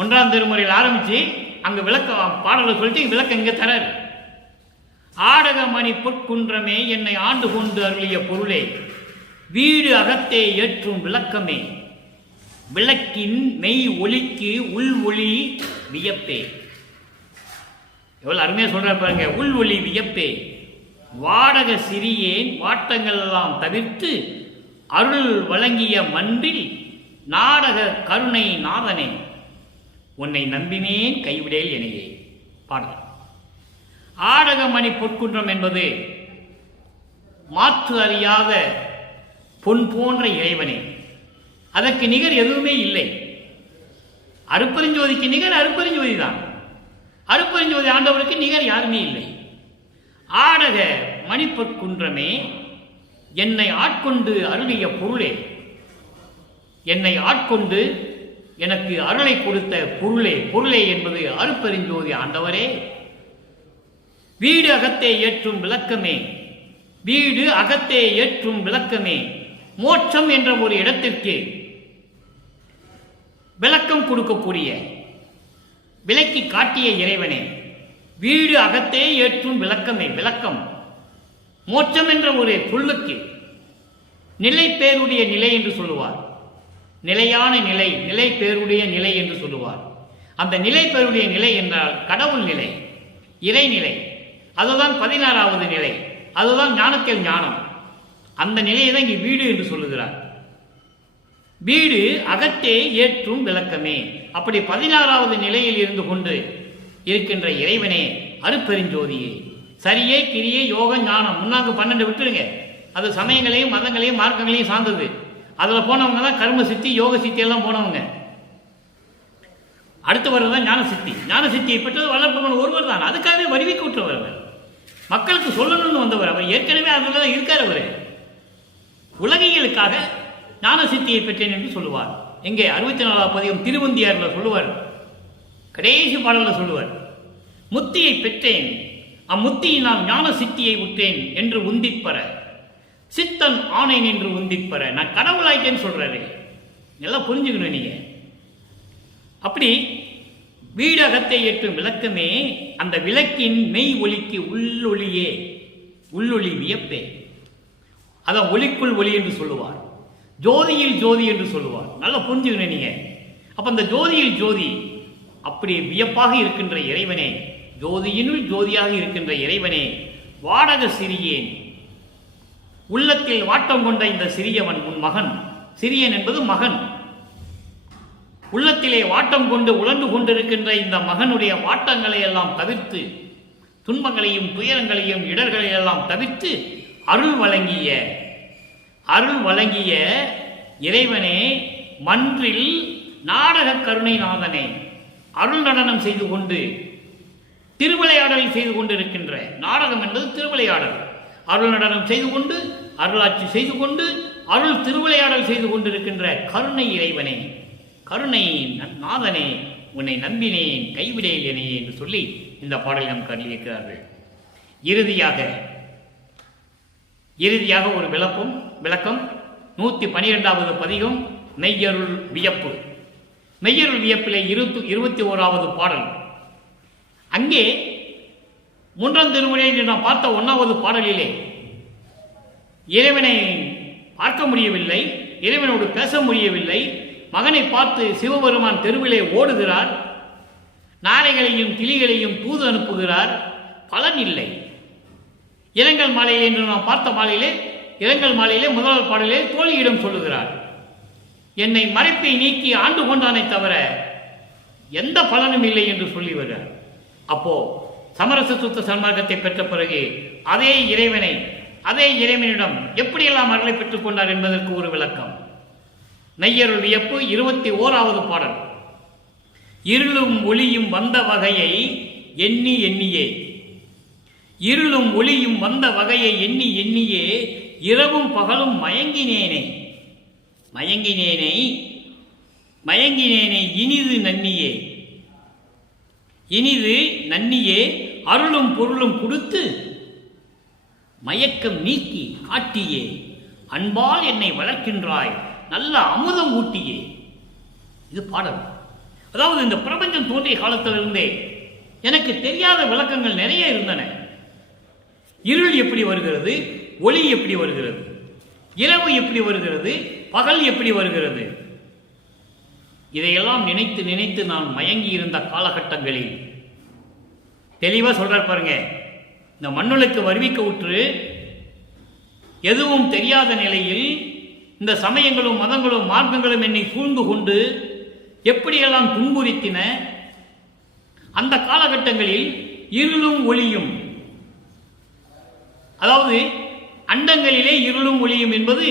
1ஆம் திருமுறையில் ஆரம்பிச்சு அங்க விளக்க பாடலை சொல்லிட்டு விளக்கம் இங்க தராரு. ஆடக மணி பொற்குன்றமே, என்னை ஆண்டு கொண்டு அருளிய பொருளே, வீடு அகத்தே ஏற்றும் விளக்கமே, விளக்கின் மெய் ஒளிக்கு உள் ஒளி வியப்பே. எவ்வளவு அருமையா சொல்றாரு பாருங்க. உள் ஒளி வியப்பே, வாடக சிறியேன் வாட்டங்கள் எல்லாம் தவிர்த்து அருள் வழங்கிய மன்றில் நாடக கருணை நாதனே, உன்னை நம்பினேன் கைவிடேல் எனையே. பாடல். ஆடகமணி பொற்குன்றம் என்பது மாற்று அறியாத பொன் போன்ற இறைவனே. அதற்கு நிகர் எதுவுமே இல்லை. அருட்பெருஞ்சோதிக்கு நிகர் அருட்பெருஞ்சோதி தான். அருட்பெருஞ்சோதி ஆண்டவருக்கு நிகர் யாருமே இல்லை. ஆடக மணிப்பொற்குன்றமே, என்னை ஆட்கொண்டு அருளிய பொருளே, என்னை ஆட்கொண்டு எனக்கு அருளை கொடுத்த பொருளே. பொருளே என்பது அருட்பெருஞ்சோதி ஆண்டவரே. வீடு அகத்தே ஏற்றும் விளக்கமே, வீடு அகத்தே ஏற்றும் விளக்கமே, மோட்சம் என்ற ஒரு இடத்திற்கு விளக்கம் கொடுக்கக்கூடிய விளக்கி காட்டிய இறைவனே. வீடு அகத்தே ஏற்றும் விளக்கமே, விளக்கம். மோட்சம் என்ற ஒரு சொல்லுக்கு நிலை பேருடைய நிலை என்று சொல்லுவார். நிலையான நிலை, நிலை பேருடைய நிலை என்று சொல்லுவார். அந்த நிலை பேருடைய நிலை என்றால் கடவுள் நிலை, இறைநிலை. அதுதான் 16வது நிலை. அதுதான் ஞானத்தில் ஞானம். அந்த நிலையை தான் இங்கே வீடு என்று சொல்லுகிறார். வீடு அகத்தே ஏற்றும் விளக்கமே. அப்படி 16வது நிலையில் இருந்து கொண்டு இருக்கின்ற இறைவனே, அருட்பெருஞ்சோதியே. சரியே கிரியே யோக ஞானம் 12 விட்டுருங்க. அது சமயங்களையும் மதங்களையும் மார்க்கங்களையும் சார்ந்தது. அதில் போனவங்க தான் கர்ம சித்தி, யோக சித்தி எல்லாம் போனவங்க. அடுத்து வர்றதான் ஞான சித்தி. ஞான சித்தியை பெற்றது வல்லற்பன் ஒருவர் தான். அதுக்காகவே வருவிக்க விட்டுறவர் அவர். மக்களுக்கு சொல்லணும்னு வந்தவர். அவர் ஏற்கனவே அதில் தான் இருக்கார். அவர் உலகியலுக்காக ஞான சித்தியை பெற்றேன் என்று சொல்லுவார். எங்கே 64ஆம் பதிகம் திருவந்தியாரில் சொல்லுவார். கடைசி பாடலில் சொல்லுவார், முத்தியை பெற்றேன், அம்முத்தியினால் ஞான சித்தியை உற்றேன் என்று உந்திப்பற, சித்தன் ஆனேன் என்று உந்திப்பற. நான் கடவுளாயிட்டேன்னு சொல்றாரு. எல்லாம் புரிஞ்சுக்கணும் நீங்க. அப்படி வீடகத்தை ஏற்றும் விளக்கமே அந்த விளக்கின் மெய் ஒளிக்கு உள்ளொளியே, உள்ளொளி வியப்பே. அதான் ஒளிக்குள் ஒளி என்று சொல்லுவார். ஜோதியில் ஜோதி என்று சொல்லுவார். நல்லா புரிஞ்சுக்கணும் நீங்க. அப்ப அந்த ஜோதியில் ஜோதி அப்படி வியப்பாக இருக்கின்ற இறைவனே, ஜோதியினுள் ஜோதியாக இருக்கின்ற இறைவனே, வாடக சிறியேன், உள்ளத்தில் வாட்டம் கொண்ட இந்த சிறியவன் உன் மகன். சிறியன் என்பது மகன். உள்ளத்திலே வாட்டம் கொண்டு உழந்து கொண்டிருக்கின்ற இந்த மகனுடைய வாட்டங்களை எல்லாம் தவிர்த்து, துன்பங்களையும் துயரங்களையும் இடர்களை எல்லாம் தவிர்த்து அருள் வழங்கிய இறைவனே, மன்றில் நாடக கருணை நாதனே, அருள் நடனம் செய்து கொண்டு திருவிளையாடல் செய்து கொண்டிருக்கின்ற, நாடகம் என்பது திருவிளையாடல், அருள் நடனம் செய்து கொண்டு அருளாட்சி செய்து கொண்டு அருள் திருவிளையாடல் செய்து கொண்டிருக்கின்ற கருணை இறைவனே, கருணை நாதனே, உன்னை நம்பினேன் கைவிடேன் என என்று சொல்லி இந்த பாடலை நமக்கு அணிவிக்கிறார்கள். இறுதியாக ஒரு விளக்கம் 112வது பதிகம் மெய்யருள் வியப்பு. மெய்யருள் வியப்பிலே 21வது பாடல். அங்கே 3ஆம் திருமுறையில் நாம் பார்த்த 1வது பாடலிலே இறைவனை பார்க்க முடியவில்லை, இறைவனோடு பேச முடியவில்லை. மகனை பார்த்து சிவபெருமான் தெருவிலே ஓடுகிறார், நாரைகளையும் கிளிகளையும் தூது அனுப்புகிறார், பலன் இல்லை. இரங்கல் மாலை என்று நாம் பார்த்த மாலையிலே, இரங்கல் மாலையிலே முதல் பாடலே தோழியிடம் சொல்லுகிறார், என்னை மறைப்பை நீக்கி ஆண்டு கொண்டானை தவிர எந்த பலனும் இல்லை என்று சொல்லி வருகிறார். அப்போ சமரச சுத்த சன்மார்க்கத்தை பெற்ற பிறகு அதே இறைவனிடம் எப்படியெல்லாம் அருளை பெற்றுக் கொண்டார் என்பதற்கு ஒரு விளக்கம். மெய்யருள் வியப்பு 21வது பாடல். இருளும் ஒளியும் வந்த வகையை எண்ணியே, இருளும் ஒளியும் வந்த வகையை எண்ணியே, இரவும் பகலும் மயங்கினேனை இனிது நன்னியே அருளும் பொருளும் கொடுத்து மயக்கம் நீக்கி காட்டியே, அன்பால் என்னை வளர்க்கின்றாய் நல்ல அமுதம் ஊட்டியே. இது பாடல். அதாவது இந்த பிரபஞ்சம் தோன்றிய காலத்திலிருந்தே எனக்கு தெரியாத விளக்கங்கள் நிறைய இருந்தன. இருள் எப்படி வருகிறது, ஒளி எப்படி வருகிறது, இரவு எப்படி வருகிறது, பகல் எப்படி வருகிறது, இதையெல்லாம் நினைத்து நான் மயங்கி இருந்த காலகட்டங்களில் தெளிவா சொல்றார் பாருங்க. இந்த மண்ணுலக்கு வருவிக்க உற்று எதுவும் தெரியாத நிலையில் இந்த சமயங்களும் மதங்களும் மார்க்கங்களும் என்னை சூழ்ந்து கொண்டு எப்படியெல்லாம் துன்புறுத்தின, அந்த காலகட்டங்களில் இருளும் ஒளியும், அதாவது அண்டங்களிலே இருளும் ஒளியும் என்பது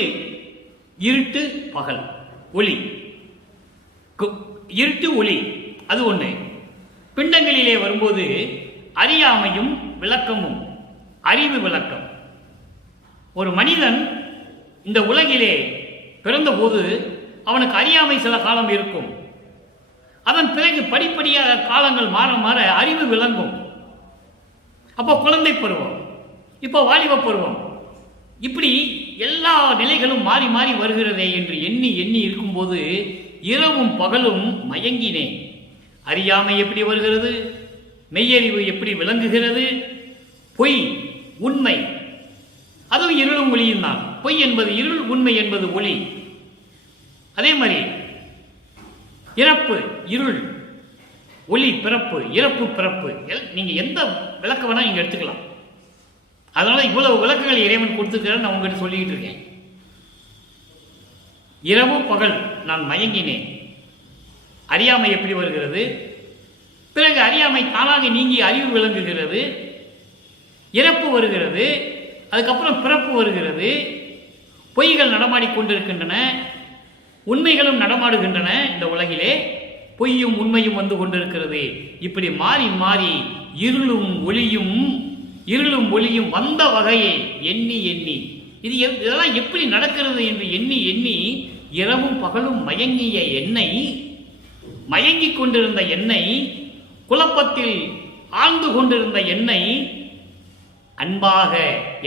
இருட்டு பகல், ஒளி இருட்டு ஒளி, அது ஒன்று. பிண்டங்களிலே வரும்போது அறியாமையும் விளக்கமும், அறிவு விளக்கம். ஒரு மனிதன் இந்த உலகிலே பிறந்தபோது அவனுக்கு அறியாமை சில காலம் இருக்கும். அதன் பிறகு படிப்படியாக காலங்கள் மாற மாற அறிவு விளங்கும். அப்போ குழந்தை பருவம், இப்போ வாலிப பருவம், இப்படி எல்லா நிலைகளும் மாறி மாறி வருகிறதே என்று எண்ணி இருக்கும்போது இரவும் பகலும் மயங்கினேன். அறியாமை எப்படி வருகிறது, மெய்யறிவு எப்படி விளங்குகிறது, பொய் உண்மை, அதுவும் இருளும் ஒளியும் தான். பொய் என்பது இருள், உண்மை என்பது ஒளி. அதே மாதிரி இறப்பு இருள், ஒளி பிறப்பு, இறப்பு பிறப்பு, நீங்க எந்த விளக்க வேணா நீங்க எடுத்துக்கலாம். அதனால இவ்வளவு விளக்கங்கள் இறைவன் கொடுத்துக்கிறார். நான் உங்ககிட்ட சொல்லிக்கிட்டு இருக்கேன். இரவு பகல் நான் மயங்கினேன். அறியாமை எப்படி வருகிறது, பிறகு அறியாமை தானாக நீங்கி அறிவு விளங்குகிறது, இறப்பு வருகிறது, அதுக்கப்புறம் பிறப்பு வருகிறது, பொய்கள் நடமாடிக்கொண்டிருக்கின்றன, உண்மைகளும் நடமாடுகின்றன இந்த உலகிலே, பொய்யும் உண்மையும் வந்து கொண்டிருக்கிறது. இப்படி மாறி மாறி இருளும் ஒளியும் வந்த வகையை எண்ணி எண்ணி இதெல்லாம் எப்படி நடக்கிறது என்று எண்ணி எண்ணி இரவும் பகலும் மயங்கிய என்னை, மயங்கிக் கொண்டிருந்த என்னை, குழப்பத்தில் ஆழ்ந்து கொண்டிருந்த என்னை அன்பாக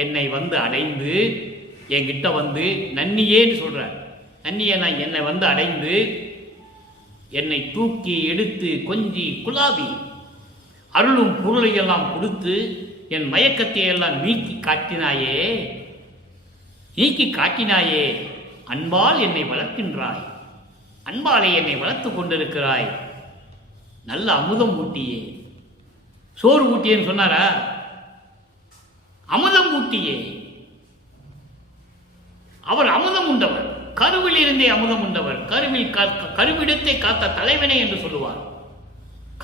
என்னை வந்து அடைந்து என்கிட்ட வந்து நன்னியேன்னு சொல்றார். நன்னியே நான் என்னை வந்து அடைந்து என்னை தூக்கி எடுத்து கொஞ்சி குலாவி அருளும் பொருளையெல்லாம் கொடுத்து என் மயக்கத்தை எல்லாம் நீக்கி காட்டினாயே, அன்பால் என்னை வளர்க்கின்றாய், அன்பாலே என்னை வளர்த்து கொண்டிருக்கிறாய், நல்ல அமுதம் ஊட்டியே. சோறு ஊட்டியேன்னு சொன்னாரா? அமுதம் ஊட்டியே. அவர் அமுதம் உண்டவர், கருவில் இருந்தே அமுதம் உண்டவர், கருவிடத்தை காத்த தலைவனே என்று சொல்லுவார்,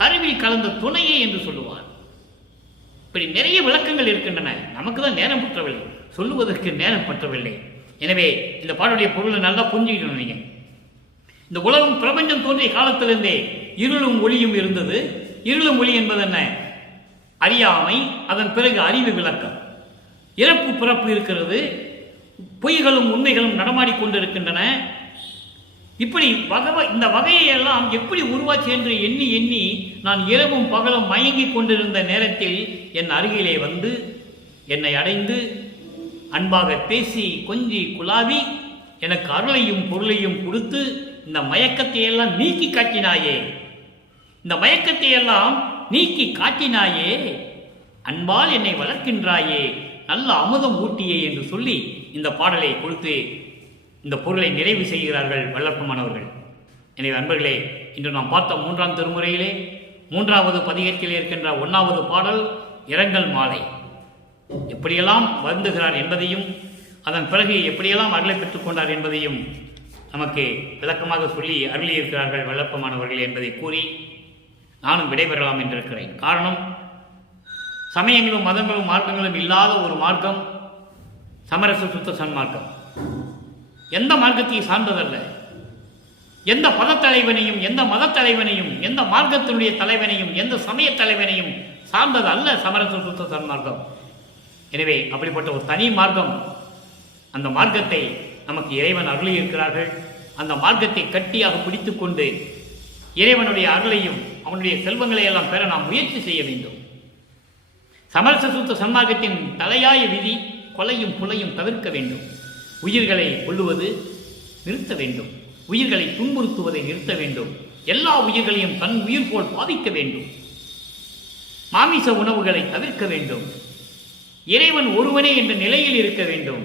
கருவில் கலந்த துணையே என்று சொல்லுவார். இப்படி நிறைய விளக்கங்கள் இருக்கின்றன. நமக்கு தான் நேரம் பற்றவில்லை, சொல்லுவதற்கு நேரம் பற்றவில்லை. எனவே இந்த பாடலுடைய பொருளை நல்லா புரிஞ்சுக்கிட்டோம். நீங்க இந்த உலகம் பிரபஞ்சம் தோன்றிய காலத்திலிருந்தே இருளும் ஒளியும் இருந்தது. இருளும் ஒளி என்பது என்ன? அறியாமை, அதன் பிறகு அறிவு விளக்கம். இறப்பு பிறப்பு இருக்கிறது, பொய்களும் உண்மைகளும் நடமாடிக்கொண்டிருக்கின்றன. இப்படி இந்த வகையை எல்லாம் எப்படி உருவாச்சு என்று எண்ணி எண்ணி நான் இரவும் பகலும் மயங்கிக் கொண்டிருந்த நேரத்தில் என் அருகிலே வந்து என்னை அடைந்து அன்பாக பேசி கொஞ்சி குலாவி எனக்கு அருளையும் பொருளையும் கொடுத்து இந்த மயக்கத்தை எல்லாம் நீக்கி காட்டினாயே, இந்த மயக்கத்தை எல்லாம் நீக்கி காட்டினாயே, அன்பால் என்னை வளர்க்கின்றாயே, நல்ல அமுதம் ஊட்டியே என்று சொல்லி இந்த பாடலை கொடுத்து இந்த பொருளை நிறைவு செய்கிறார்கள் வல்லற்பமானவர்கள். எனவே அன்பர்களே, இன்று நாம் பார்த்த 3ஆம் திருமுறையிலே 3வது பதிகத்தில் இருக்கின்ற 1வது பாடல் இரங்கல் மாலை எப்படியெல்லாம் வருந்துகிறார் என்பதையும், அதன் பிறகு எப்படியெல்லாம் அருளை பெற்றுக் கொண்டார் என்பதையும் நமக்கு விளக்கமாக சொல்லி அருளியிருக்கிறார்கள் வல்லற்பமானவர்கள் என்பதை கூறி நானும் விடைபெறலாம் என்றிருக்கிறேன். காரணம், சமயங்களும் மதங்களும் மார்க்கங்களும் இல்லாத ஒரு மார்க்கம் சமரச சுத்த சன்மார்க்கம். எந்த மார்க்கத்தையும் சார்ந்ததல்ல. எந்த பதத்தலைவனையும், எந்த மத தலைவனையும், எந்த மார்க்கத்தினுடைய தலைவனையும், எந்த சமய தலைவனையும் சார்ந்தது அல்ல சமரச சுத்த சன்மார்க்கம். எனவே அப்படிப்பட்ட ஒரு தனி மார்க்கம், அந்த மார்க்கத்தை நமக்கு இறைவன் அருளியிருக்கிறார்கள். அந்த மார்க்கத்தை கட்டியாக பிடித்து கொண்டு இறைவனுடைய அருளையும் அவனுடைய செல்வங்களை எல்லாம் பெற நாம் முயற்சி செய்ய வேண்டும். சமரச சுத்த சன்மார்க்கத்தின் தலையாய விதி கொலையும் புலையும் தவிர்க்க வேண்டும். உயிர்களை கொல்லுவது நிறுத்த வேண்டும், உயிர்களை துன்புறுத்துவதை நிறுத்த வேண்டும், எல்லா உயிர்களையும் தன் உயிர் போல் பாதிக்க வேண்டும், மாமிச உணவுகளை தவிர்க்க வேண்டும், இறைவன் ஒருவனே என்ற நிலையில் இருக்க வேண்டும்.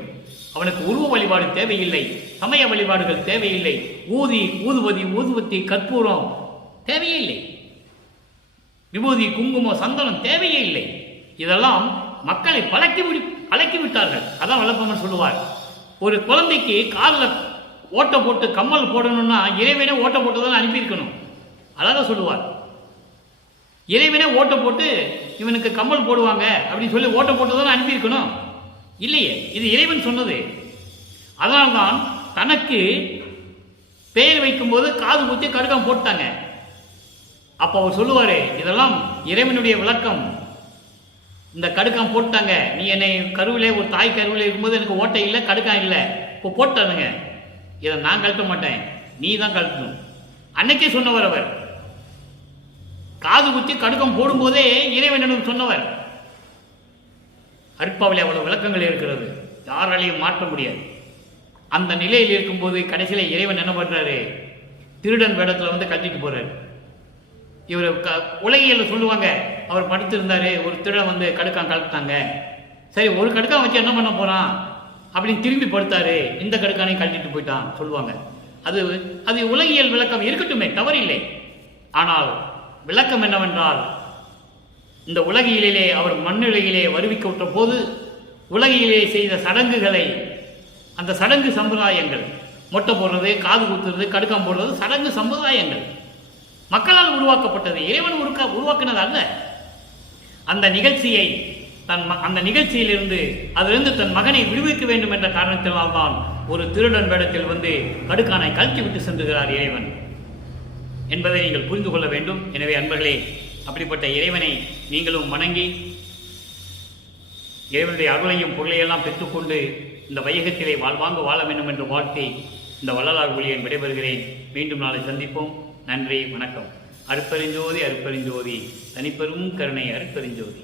அவனுக்கு உருவ வழிபாடு தேவையில்லை, சமய வழிபாடுகள் தேவையில்லை, ஊதுவத்தி கற்பூரம் தேவையில்லை, விபூதி குங்குமம் சந்தனம் தேவையே இல்லை. இதெல்லாம் மக்களை பழக்கிவிட்டார்கள். அதான் வல்லப்பமன் சொல்லுவார், ஒரு குழந்தைக்கு காலில் ஓட்டை போட்டு கம்மல் போடணும்னா இறைவனே ஓட்டை போட்டு தான் அனுப்பியிருக்கணும். அழகாக சொல்லுவார், இறைவனே ஓட்டை போட்டு இவனுக்கு கம்மல் போடுவாங்க அப்படின்னு சொல்லி ஓட்டை போட்டு தான் அனுப்பியிருக்கணும். இல்லையே, இது இறைவன் சொன்னது. அதனால்தான் தனக்கு பெயர் வைக்கும்போது காது குத்தி கடுக்கம் போட்டாங்க. அப்போ அவர் சொல்லுவார், இதெல்லாம் இறைவனுடைய விளக்கம். இந்த கடுக்கம் போட்டாங்க, நீ என்னை கருவிலே ஒரு தாய் கருவிலே இருக்கும்போது எனக்கு ஓட்டை இல்லை, கடுக்கம் இல்லை, இப்போ போட்டானுங்க, இதை நான் கழட்ட மாட்டேன், நீ தான் கழட்டணும். அன்னைக்கே சொன்னவர் அவர். காது குத்தி கடுக்கம் போடும்போதே இறைவனிடம் சொன்னவர். அருட்பாவிலே அவ்வளவு விளக்கங்கள் இருக்கிறது, யாராலையும் மாற்ற முடியாது. அந்த நிலையில் இருக்கும்போது கடைசியில் இறைவன் என்ன பண்றாரு, திருடன் வேடத்தில் வந்து கட்டிட்டு போறாரு. இவர் உலகியல் சொல்லுவாங்க, அவர் படுத்திருந்தாரு, ஒரு திருடன் வந்து கடுக்கான் கலட்டாங்க, சரி ஒரு கடுக்கான் வச்சு என்ன பண்ண போறான் அப்படின்னு திரும்பி படுத்தாரு, இந்த கடுக்கானையும் கழட்டிட்டு போயிட்டான் சொல்லுவாங்க. அது உலகியல் விளக்கம் இருக்கட்டுமே, தவறில்லை. ஆனால் விளக்கம் என்னவென்றால், இந்த உலகியலிலே அவர் மண்ணிலையிலே வருவிக்க விட்ட போது உலகிலே செய்த சடங்குகளை, அந்த சடங்கு சம்பிரதாயங்கள், மொட்டை போடுறது, காது குத்துறது, கடுக்கம் போடுறது சடங்கு சம்பிரதாயங்கள் மக்களால் உருவாக்கப்பட்டது, இறைவன் உருவாக்கினது அல்ல. அந்த நிகழ்ச்சியை அந்த நிகழ்ச்சியிலிருந்து அதிலிருந்து தன் மகனை விடுவிக்க வேண்டும் என்ற காரணத்தினால்தான் ஒரு திருடன் வேடத்தில் வந்து கடுக்கானை கழட்டி விட்டு சென்றுகிறார் இறைவன் என்பதை நீங்கள் புரிந்து கொள்ள வேண்டும். எனவே அன்பர்களே, அப்படிப்பட்ட இறைவனை நீங்களும் வணங்கி இறைவனுடைய அருளையும் பொருளையெல்லாம் பெற்றுக்கொண்டு இந்த வையகத்திலே வாழ்வாங்க வாழ வேண்டும் என்று வாழ்த்தி இந்த வள்ளலார் ஒளியை விடைபெறுகிறேன். மீண்டும் நாளை சந்திப்போம். நன்றி, வணக்கம். அருட்பெருஞ்சோதி அருட்பெருஞ்சோதி, தனிப்பெரும் கருணை அருட்பெருஞ்சோதி.